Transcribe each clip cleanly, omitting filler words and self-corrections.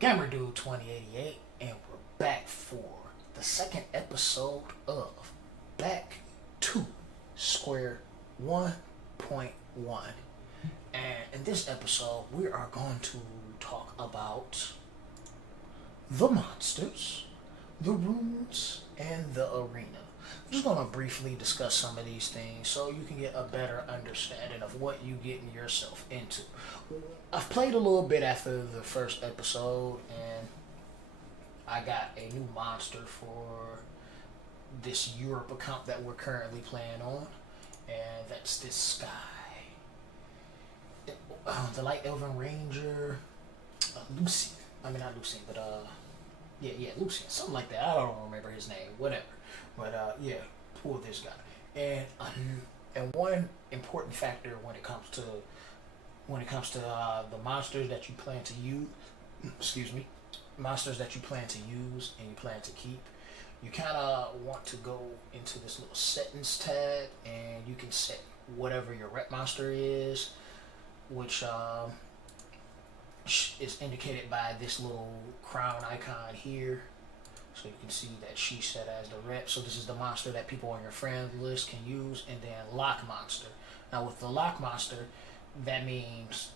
Gamerdude 2088, and we're back for the second episode of Back to Square 1.1. And in this episode, we are going to talk about the monsters, the rooms, and the arena. I'm just going to briefly discuss some of these things so you can get a better understanding of what you getting yourself into. I've played a little bit after the first episode, and I got a new monster for this Europe account that we're currently playing on, and that's this guy. The Light Elven Ranger, Lucian. I mean, not Lucian, but Lucian, something like that. I don't remember his name, whatever. But pull this guy. And one important factor when it comes to the monsters that you plan to use, monsters that you plan to use and you plan to keep, you kind of want to go into this little settings tab, and you can set whatever your rep monster is, which is indicated by this little crown icon here. So you can see that she's set as the rep. So this is the monster that people on your friend list can use. And then lock monster. Now with the lock monster, that means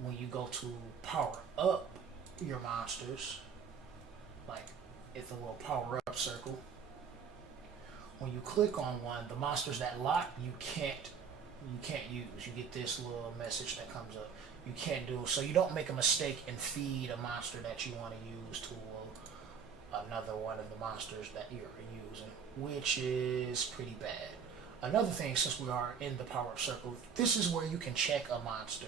when you go to power up your monsters, like it's a little power up circle, when you click on one, the monsters that lock you can't use. You get this little message that comes up. You can't do it. So you don't make a mistake and feed a monster that you want to use to another one of the monsters that you're using, which is pretty bad. Another thing, since we are in the power-up circle, this is where you can check a monster,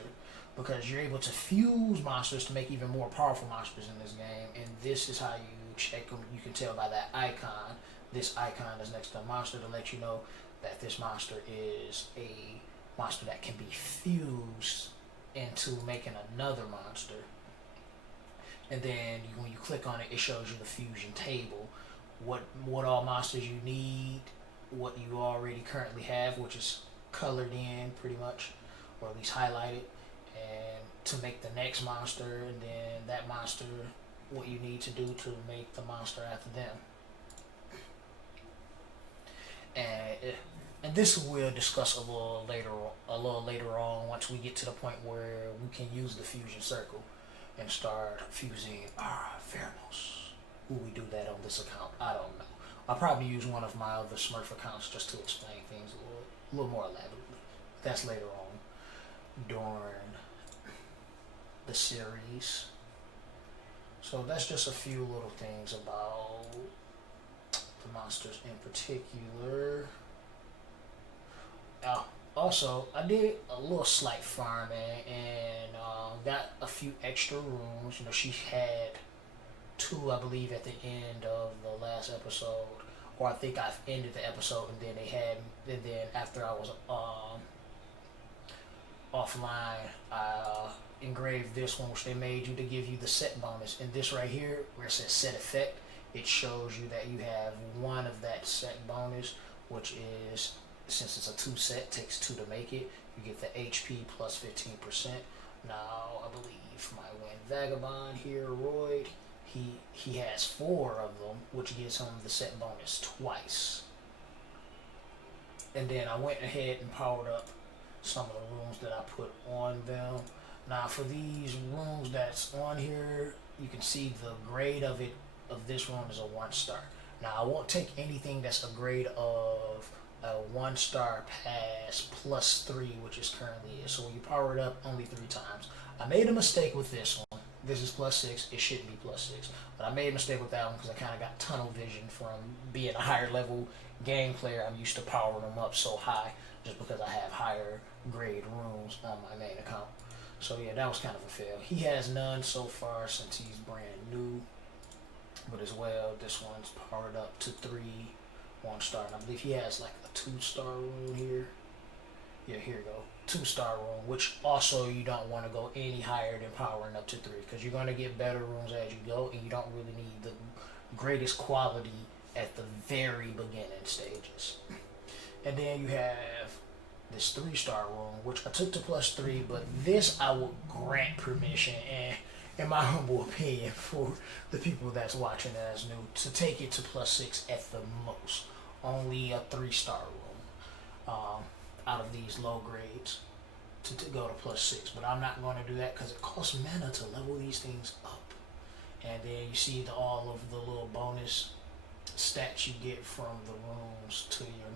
because you're able to fuse monsters to make even more powerful monsters in this game, and this is how you check them. You can tell by that icon. This icon is next to a monster to let you know that this monster is a monster that can be fused into making another monster. And then when you click on it, it shows you the fusion table, what all monsters you need, what you already currently have, which is colored in pretty much, or at least highlighted, and to make the next monster, and then that monster, what you need to do to make the monster after them. And this we'll discuss a little later on, once we get to the point where we can use the fusion circle and start fusing our pheromones. Will we do that on this account? I don't know. I'll probably use one of my other Smurf accounts just to explain things a little more elaborately. That's later on during the series. So that's just a few little things about the monsters in particular. Also, I did a little slight farming and got a few extra rooms. You know, she had 2, I believe, at the end of the last episode, or I think I've ended the episode, and then after I was offline, I engraved this one, which they made you to give you the set bonus. And this right here, where it says set effect, it shows you that you have one of that set bonus, which is, since it's a 2 set, takes 2 to make it. You get the HP plus 15%. Now, I believe my Wind Vagabond here, Royd, he has 4 of them, which gives him the set bonus twice. And then I went ahead and powered up some of the rooms that I put on them. Now, for these rooms that's on here, you can see the grade of this room is a 1-star. Now, I won't take anything that's a grade of a 1-star pass plus 3, which is currently is. So when you power it up only 3 times. I made a mistake with this one. This is plus 6. It shouldn't be plus 6. But I made a mistake with that one because I kind of got tunnel vision from being a higher level game player. I'm used to powering them up so high just because I have higher grade rooms on my main account. So yeah, that was kind of a fail. He has none so far since he's brand new. But as well, this one's powered up to 3 1-star. And I believe he has like a 2-star room here. Yeah, here you go. 2-star room, which also you don't want to go any higher than powering up to 3, because you're going to get better rooms as you go, and you don't really need the greatest quality at the very beginning stages. And then you have this 3-star room, which I took to plus 3, but this I would grant permission, and in my humble opinion, for the people that's watching that's new, to take it to +6 at the most. Only a 3-star room out of these low grades to go to +6. But I'm not going to do that because it costs mana to level these things up. And then you see all of the little bonus stats you get from the rooms to your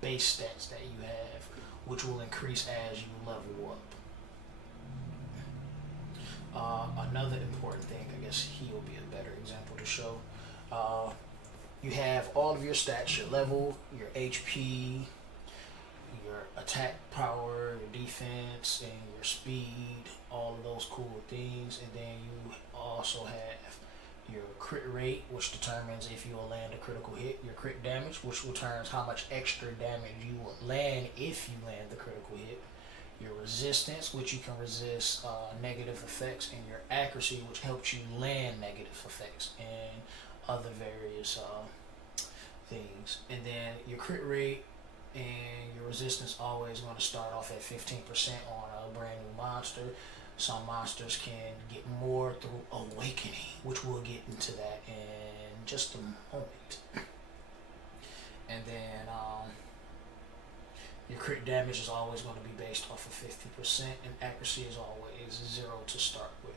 base stats that you have, which will increase as you level up. Another important thing, I guess he will be a better example to show. You have all of your stats, your level, your HP, your attack power, your defense, and your speed, all of those cool things. And then you also have your crit rate, which determines if you will land a critical hit, your crit damage, which determines how much extra damage you will land if you land the critical hit, your resistance, which you can resist negative effects, and your accuracy, which helps you land negative effects, and other various things. And then your crit rate and your resistance always going to start off at 15% on a brand new monster. Some monsters can get more through awakening, which we'll get into that in just a moment. And then your crit damage is always going to be based off of 50%, and accuracy is always 0 to start with.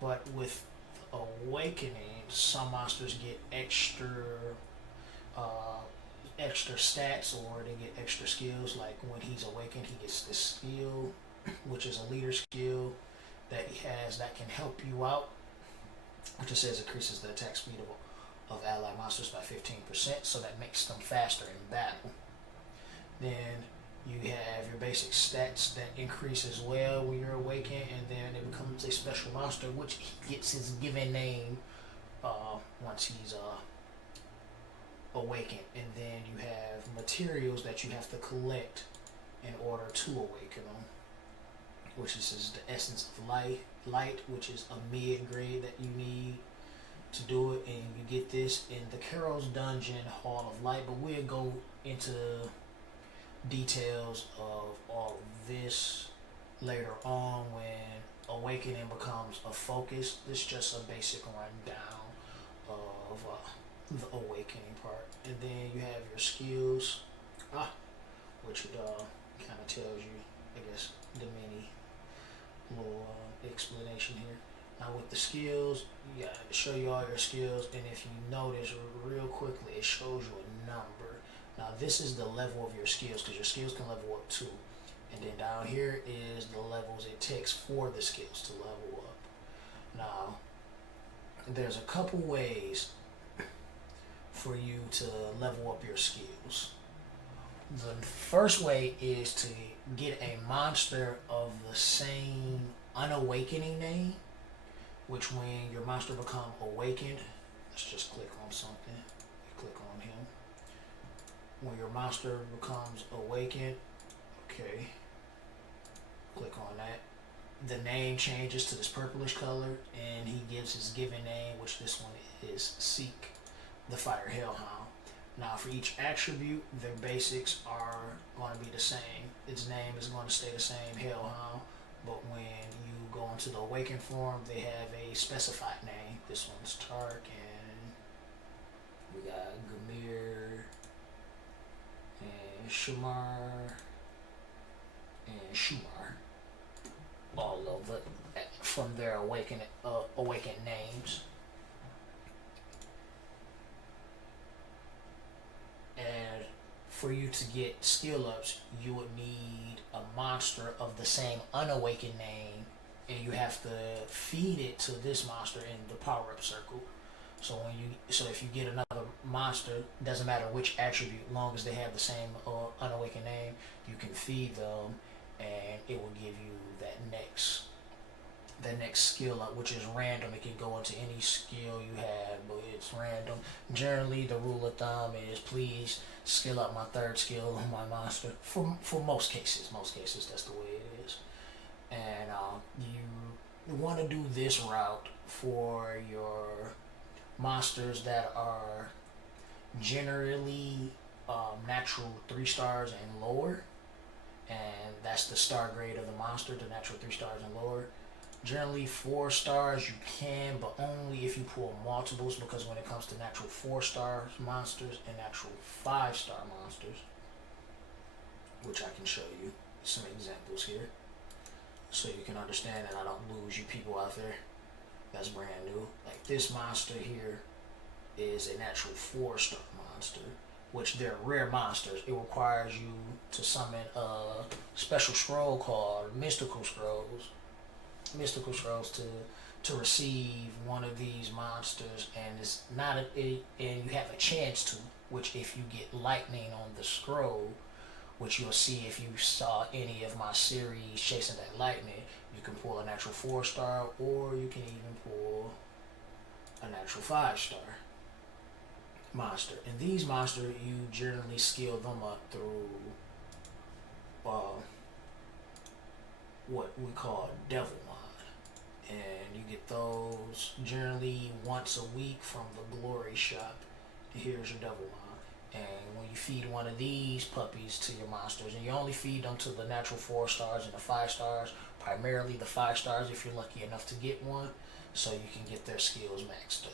But with awakening, some monsters get extra stats, or they get extra skills. Like when he's awakened, he gets this skill, which is a leader skill that he has that can help you out, which it says increases the attack speed of allied monsters by 15%, so that makes them faster in battle. Then you have your basic stats that increase as well when you're awakened, and then it becomes a special monster, which he gets his given name once he's awakened. And then you have materials that you have to collect in order to awaken them, which is the essence of light, which is a mid grade that you need to do it, and you get this in the Carol's Dungeon Hall of Light. But we'll go into details of all of this later on when awakening becomes a focus. This is just a basic rundown of the awakening part. And then you have your skills, which kind of tells you, I guess, the mini little explanation here. Now with the skills, you gotta show you all your skills, and if you notice real quickly, it shows you a number. Now this is the level of your skills, because your skills can level up too. And then down here is the levels it takes for the skills to level up. Now, there's a couple ways for you to level up your skills. The first way is to get a monster of the same unawakening name, which when your monster become awakened, let's just click on something, click on him. When your monster becomes awakened, okay, click on that. The name changes to this purplish color, and he gives his given name, which this one is Seek, the Fire Hellhound. Now for each attribute, their basics are going to be the same. Its name is going to stay the same, Hellhound, but when you go into the awakened form, they have a specified name. This one's Tark, and we got Gamir, and Shumar, and Shumar. All of it from their awakened names. And for you to get skill ups, you would need a monster of the same unawakened name, and you have to feed it to this monster in the power up circle. So if you get another monster, doesn't matter which attribute, long as they have the same unawakened name, you can feed them, and it will give you that next skill up, which is random. It can go into any skill you have, but it's random. Generally, the rule of thumb is please skill up my third skill on my monster. For most cases, that's the way it is. And you want to do this route for your monsters that are generally natural 3 stars and lower, and that's the star grade of the monster, the natural 3 stars and lower. Generally 4 stars you can, but only if you pull multiples, because when it comes to natural 4-star monsters and natural 5-star monsters, which I can show you some examples here so you can understand that I don't lose you people out there that's brand new. Like this monster here is a natural 4-star monster, which they're rare monsters. It requires you to summon a special scroll called mystical scrolls to receive one of these monsters, and it's not and you have a chance to, which if you get lightning on the scroll, which you'll see if you saw any of my series chasing that lightning, you can pull a natural 4-star, or you can even pull a natural 5-star monster. And these monsters, you generally skill them up through what we call devil mod, and you get those generally once a week from the glory shop. Here's your devil mod. And when you feed one of these puppies to your monsters, and you only feed them to the natural 4-stars and the 5-stars, primarily the 5-stars if you're lucky enough to get one, so you can get their skills maxed up.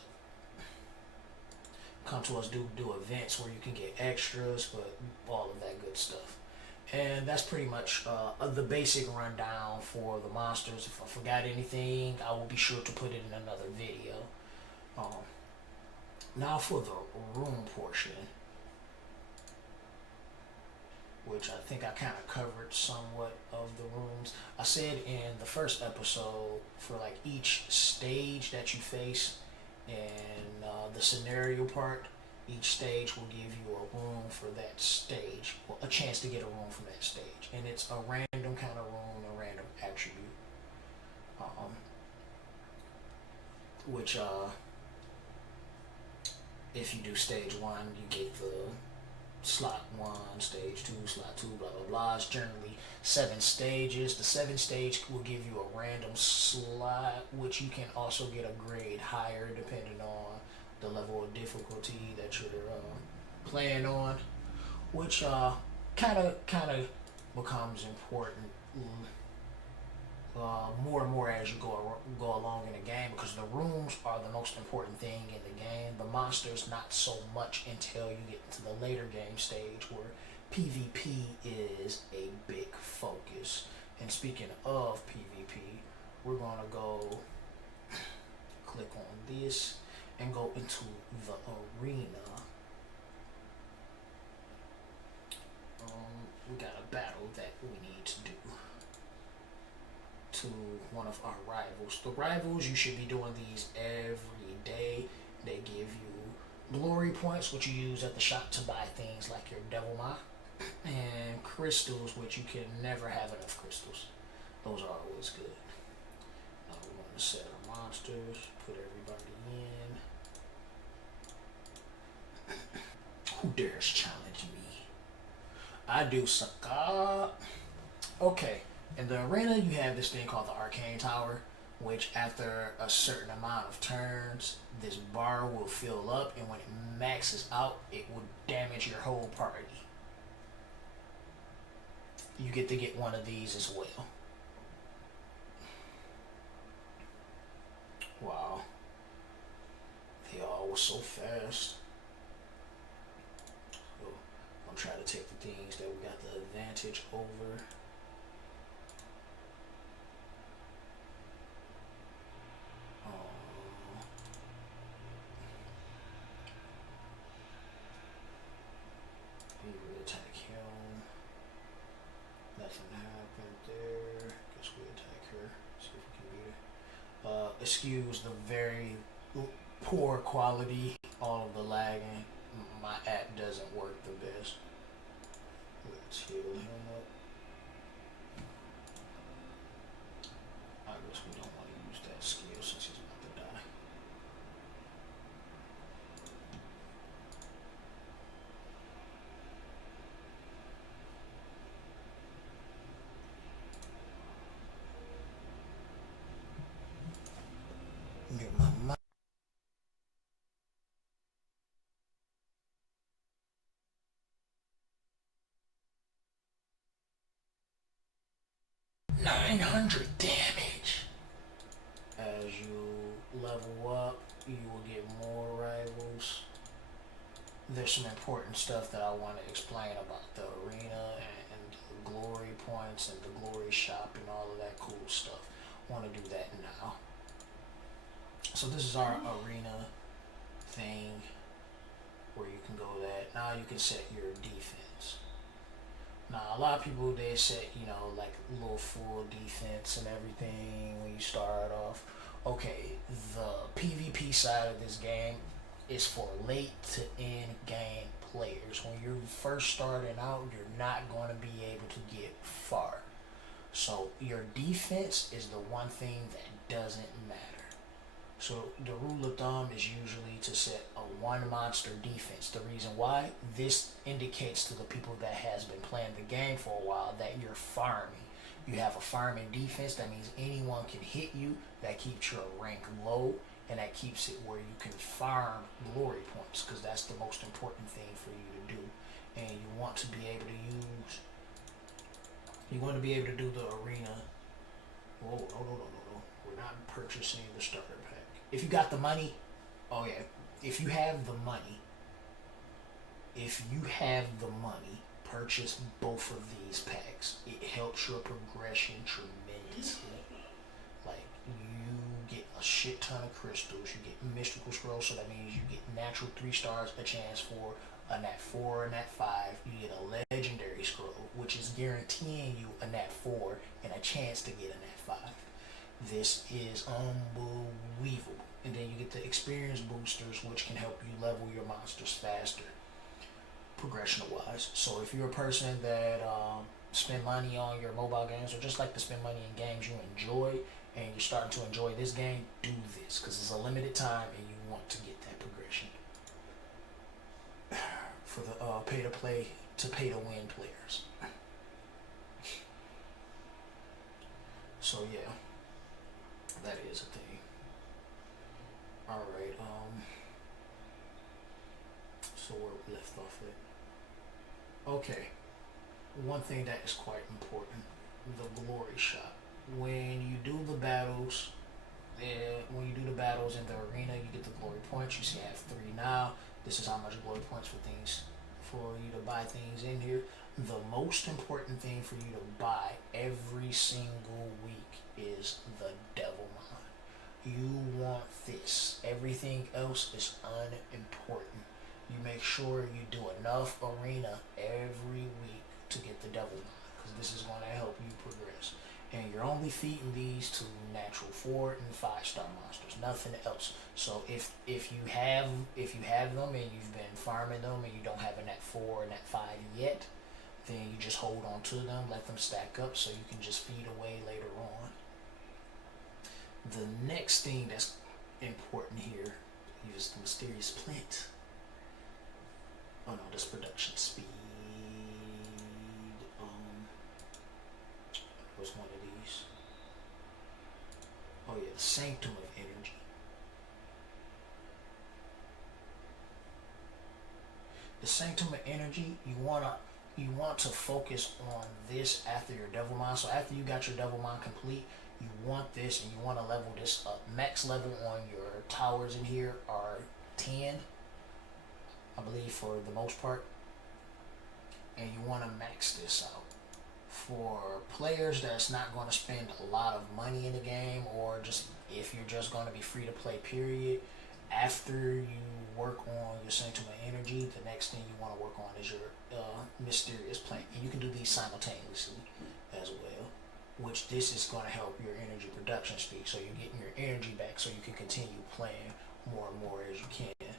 Come to us, do events where you can get extras, but all of that good stuff. And that's pretty much the basic rundown for the monsters. If I forgot anything, I will be sure to put it in another video. Now for the room portion, which I think I kind of covered somewhat of the rooms. I said in the first episode, for like each stage that you face in the scenario part, each stage will give you a room for that stage, or a chance to get a room from that stage. And it's a random kind of room, a random attribute. Which, if you do stage 1, you get the slot 1, stage 2, slot 2, blah blah blah. It's generally 7 stages. The 7th stage will give you a random slot, which you can also get a grade higher depending on the level of difficulty that you're playing on, which kind of becomes important more and more as you go along in the game, because the rooms are the most important thing in the game. The monsters not so much until you get into the later game stage where PvP is a big focus. And speaking of PvP, we're gonna go click on this and go into the arena. We got a battle that we need to do to one of our rivals. The rivals, you should be doing these every day. They give you glory points, which you use at the shop to buy things like your devil mah, and crystals, which you can never have enough crystals. Those are always good. Now we're going to set our monsters, put everybody in. Who dares challenge me? I do suck up. Okay. In the arena, you have this thing called the Arcane Tower, which after a certain amount of turns, this bar will fill up, and when it maxes out, it will damage your whole party. You get to get one of these as well. Wow. They all were so fast. So I'm trying to take the things that we got the advantage over. Attack him. Nothing happened there. Guess we attack her. See if we can beat her. Excuse the very poor quality, all of the lagging. My app doesn't work the best. Let's heal him up. I guess we don't want to use that skill since he's about to die. Get my mind. $900 damage. level up, you will get more rivals. There's some important stuff that I want to explain about the arena and the glory points and the glory shop and all of that cool stuff. I want to do that now. So this is our arena thing where you can go that. Now you can set your defense. Now a lot of people, they set, you know, like a little full defense and everything when you start off. Okay, the PvP side of this game is for late to end game players. When you're first starting out, you're not going to be able to get far. So your defense is the one thing that doesn't matter. So the rule of thumb is usually to set a one monster defense. The reason why, this indicates to the people that has been playing the game for a while that you're farming. You have a farming defense, that means anyone can hit you. That keeps your rank low, and that keeps it where you can farm glory points, because that's the most important thing for you to do. And you want to be able to use, you want to be able to do the arena. Whoa, no. We're not purchasing the starter pack. If you got the money, oh yeah, if you have the money, purchase both of these packs. It helps your progression tremendously. Like, you get a shit ton of crystals, you get mystical scrolls, so that means you get natural 3 stars, a chance for a nat 4, a nat 5. You get a legendary scroll, which is guaranteeing you a nat 4 and a chance to get a nat 5. This is unbelievable. And then you get the experience boosters, which can help you level your monsters faster, progression wise. So if you're a person that spend money on your mobile games, or just like to spend money in games you enjoy, and you're starting to enjoy this game, do this, because it's a limited time and you want to get that progression. For the pay to play to pay to win players. So yeah, that is a thing. Alright, so where we left off at. Okay, one thing that is quite important, the glory shop. When you do the battles, in the arena, you get the glory points. You see I have 3 now. This is how much glory points for you to buy things in here. The most important thing for you to buy every single week is the devil mine. You want this. Everything else is unimportant. You make sure you do enough arena every week to get the devil mine, because this is going to help you progress. And you're only feeding these to natural 4 and 5 star monsters, nothing else. So if you have them and you've been farming them and you don't have a nat 4 or nat 5 yet, then you just hold on to them, let them stack up, so you can just feed away later on. The next thing that's important here is the mysterious plant. Oh no, that's production speed. Was one of these. Oh yeah, the Sanctum of Energy. The Sanctum of Energy, you want to focus on this after your Devil Mine. So after you got your Devil Mine complete, you want this and you want to level this up. Max level on your towers in here are 10, I believe, for the most part. And you want to max this out. For players that's not going to spend a lot of money in the game, or just if you're just going to be free to play period, after you work on your Sanctum of Energy, the next thing you want to work on is your mysterious plant. And you can do these simultaneously as well, which this is going to help your energy production speed, so you're getting your energy back so you can continue playing more and more as you can.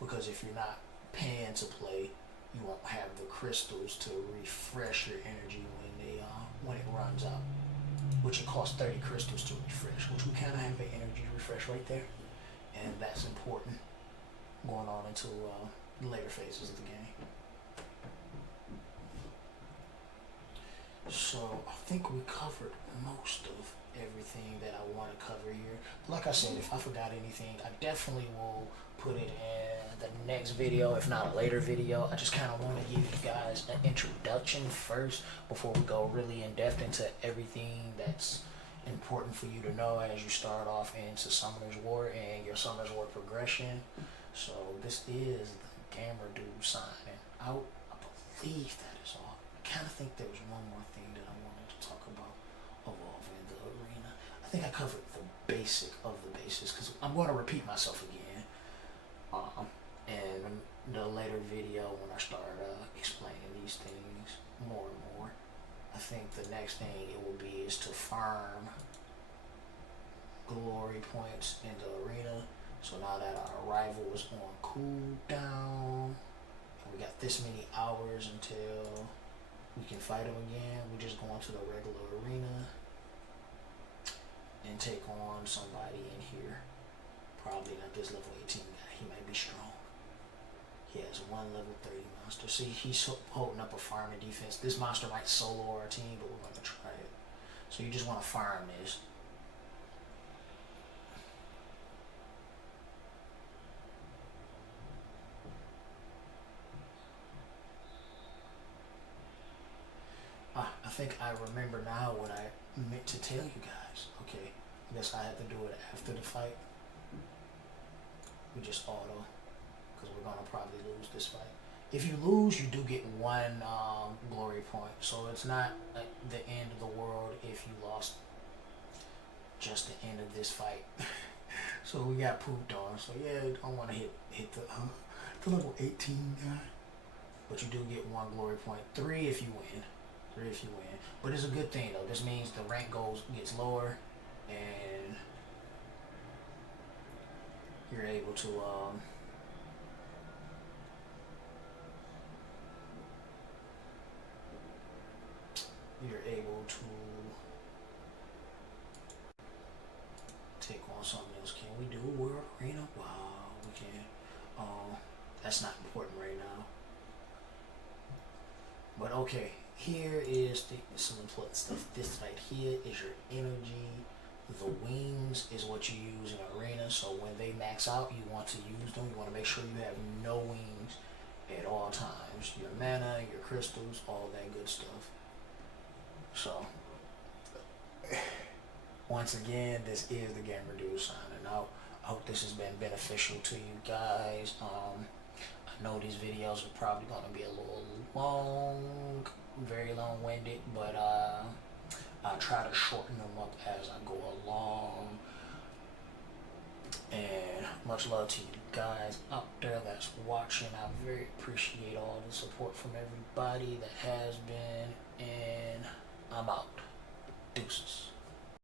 Because if you're not paying to play, you won't have the crystals to refresh your energy when it runs out, which it costs 30 crystals to refresh, which we kind of have an energy refresh right there, and that's important going on into the later phases of the game. So I think we covered most of everything that I want to cover here. Like I said, if I forgot anything, I definitely will put it in the next video, if not a later video. I just kind of want to give you guys an introduction first before we go really in depth into everything that's important for you to know as you start off into Summoners War and your Summoners War progression. So this is the Gamer Dude signing out. I believe that is all. I kind of think there was one more thing that I wanted to talk about evolving the arena. I think I covered the basic of the basics because I'm going to repeat myself again. And the later video when I start explaining these things more and more. I think the next thing it will be is to farm glory points in the arena. So now that our rival is on cooldown, and we got this many hours until we can fight him again, we just go into the regular arena and take on somebody in here. Probably not this level 18 guy. He might be strong. He has one level 30 monster. See, he's holding up a farm and defense. This monster might solo our team, but we're going to try it. So you just want to farm this. I think I remember now what I meant to tell you guys. Okay, I guess I had to do it after the fight. We just auto, because we're gonna probably lose this fight. If you lose, you do get one glory point, so it's not like the end of the world if you lost. Just the end of this fight. So we got pooped on. So yeah, I don't want to hit the level 18 guy, but you do get one glory point. 3 if you win. 3 if you win. But it's a good thing though. This means the rank gets lower, and you're able to take on something else. Can we do a world arena? Wow, we can. That's not important right now. But okay, here is some important stuff. This right here is your energy. The wings is what you use in arena, so when they max out, you want to use them. You want to make sure you have no wings at all times. Your mana, your crystals, all that good stuff. So, once again, this is the Gamer Dude signing out. I hope this has been beneficial to you guys. I know these videos are probably going to be a little long, very long-winded, but I try to shorten them up as I go along. And much love to you guys out there that's watching. I very appreciate all the support from everybody that has been, and I'm out. Deuces.